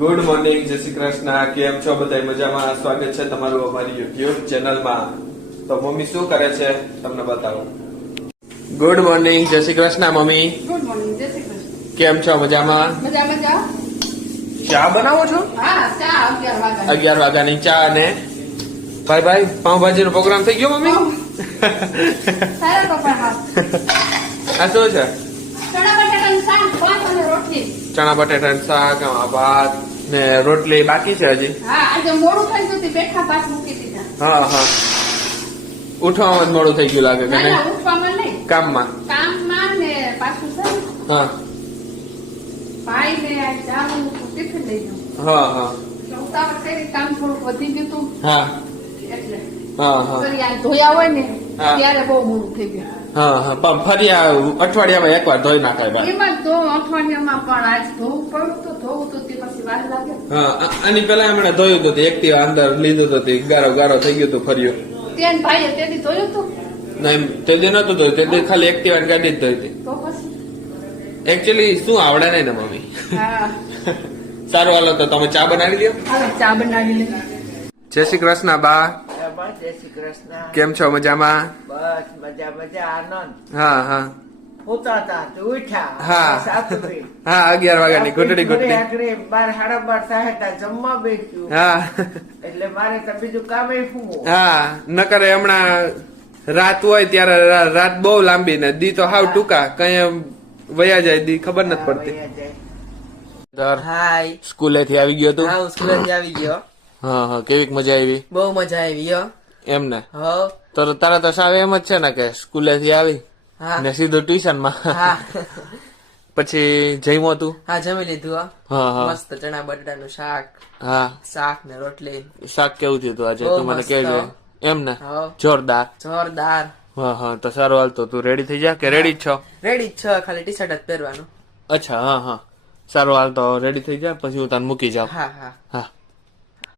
Good morning, જય શ્રી કૃષ્ણ. કેમ છો બધા? મજામાં? સ્વાગત છે તમારું અમારી યુટ્યુબ ચેનલમાં. તો મમ્મી શું કરે છે તમને બતાવો. ગુડ મોર્નિંગ, જય Shri Krishna mummy. Good morning, જય શ્રી કૃષ્ણ. કેમ છો? મજામાં? મજા. ચા બનાવો છો? હા, ચા 11 વાગ્યા. 11 વાગ્યાની ચા. અને ભાઈ પાઉંભાજી નો પ્રોગ્રામ થઈ ગયો મમ્મી? સારા કપડા હા. આ શું છે? ચણા બટાકાનું શાક, ભાત અને રોટલી. ચણા બટાટાનું શાક, ભાત ને રોટલી બાકી છે હજી. હા, આજે મોડું થઈ ગયું હતું, બેઠા પાસ મૂકી દીધા. હા ઉઠવામાં જ મોડું થઈ ગયું લાગે કે ના, નહીં? ઉઠવામાં નહીં, કામમાં ને પાછું છે ને, હા ભાઈ ને આ જાવું ટિફિન લઈ ગયું. હા એટલે ઉતાવળ કરી, કામ થોડુંક વધી ગયું હતું હા એટલે હા ફરી આ ધોયા હોય ને હા. ત્યારે બહુ મોડું થઈ ગયું. હા પણ ફરી આ અઠવાડિયામાં એકવાર ધોઈ નાખાય ભાઈ. એમાં તો અઠવાડિયામાં પણ આજ ધોવું પડ્યું તો ધોવું તો તે પછી વાર લાગે. હા આની પેલા હમણાં ધોયું હતું, એકથી અંદર લીધું હતું, ગારો થઈ ગયું હતું ફર્યું. તેન ભાઈએ તેથી ધોયું હતું નહીં, તે દી નતું ધોયું, તે દી ખાલી એક્ટિવા ગાડી જ ધોઈ હતી. તો પછી એકચ્યુઅલી શું આવડે નહીં ને મમ્મી. હા. સારું હાલો, તો તમે ચા બનાવી લ્યો. હવે ચા બનાવી લે. જય શ્રી કૃષ્ણ બા. બસ જય શ્રી કૃષ્ણ. કેમ છો? મજામાં? બસ મજા આનંદ. હા હોતા હતા તો ઉઠ્યા. હા. સાતું ભાઈ. હા 11 વાગ્યાની ગુટડી ઘરે આખરે 12 થાય હતા જમવા બેસ્યું. હા એટલે મારે તો બીજું કામ શું. હા નકરે હમણાં રાત હોય ત્યારે રાત બહુ લાંબી ને દી તો હાવ ટૂંકા, કઈ વયા જાય દી ખબર નથી પડતી. હાય. સ્કૂલે થી આવી ગયો તું? હા હું સ્કૂલે આવી ગયો. હા કેવીક મજા આવી? બહુ મજા આવી હો. એમ ને? હો. તો તારા તો સાવ એમ જ છે ને કે સ્કૂલે થી આવી હા. ને સીધું ટ્યુશન માં? હા. પછી જમ્યો તું? હા જમી લીધું હો. હા મસ્ત ચણા બટાટાનું હા શાક ને રોટલી. શાક કેવું થયું તું આજે? બહુ તું મને મસ્ત. કહેજે. એમ ને? હો. જોરદાર. જોરદાર. હા તો સારું હાલ, તો તું રેડી થઈ જા કે રેડી જ છો? રેડી જ છો, ખાલી ટી શર્ટ જ પહેરવાનું. અચ્છા હા સારું હાલ, તો રેડી થઈ જા, પછી હું તને મૂકી જાઉં. હા હા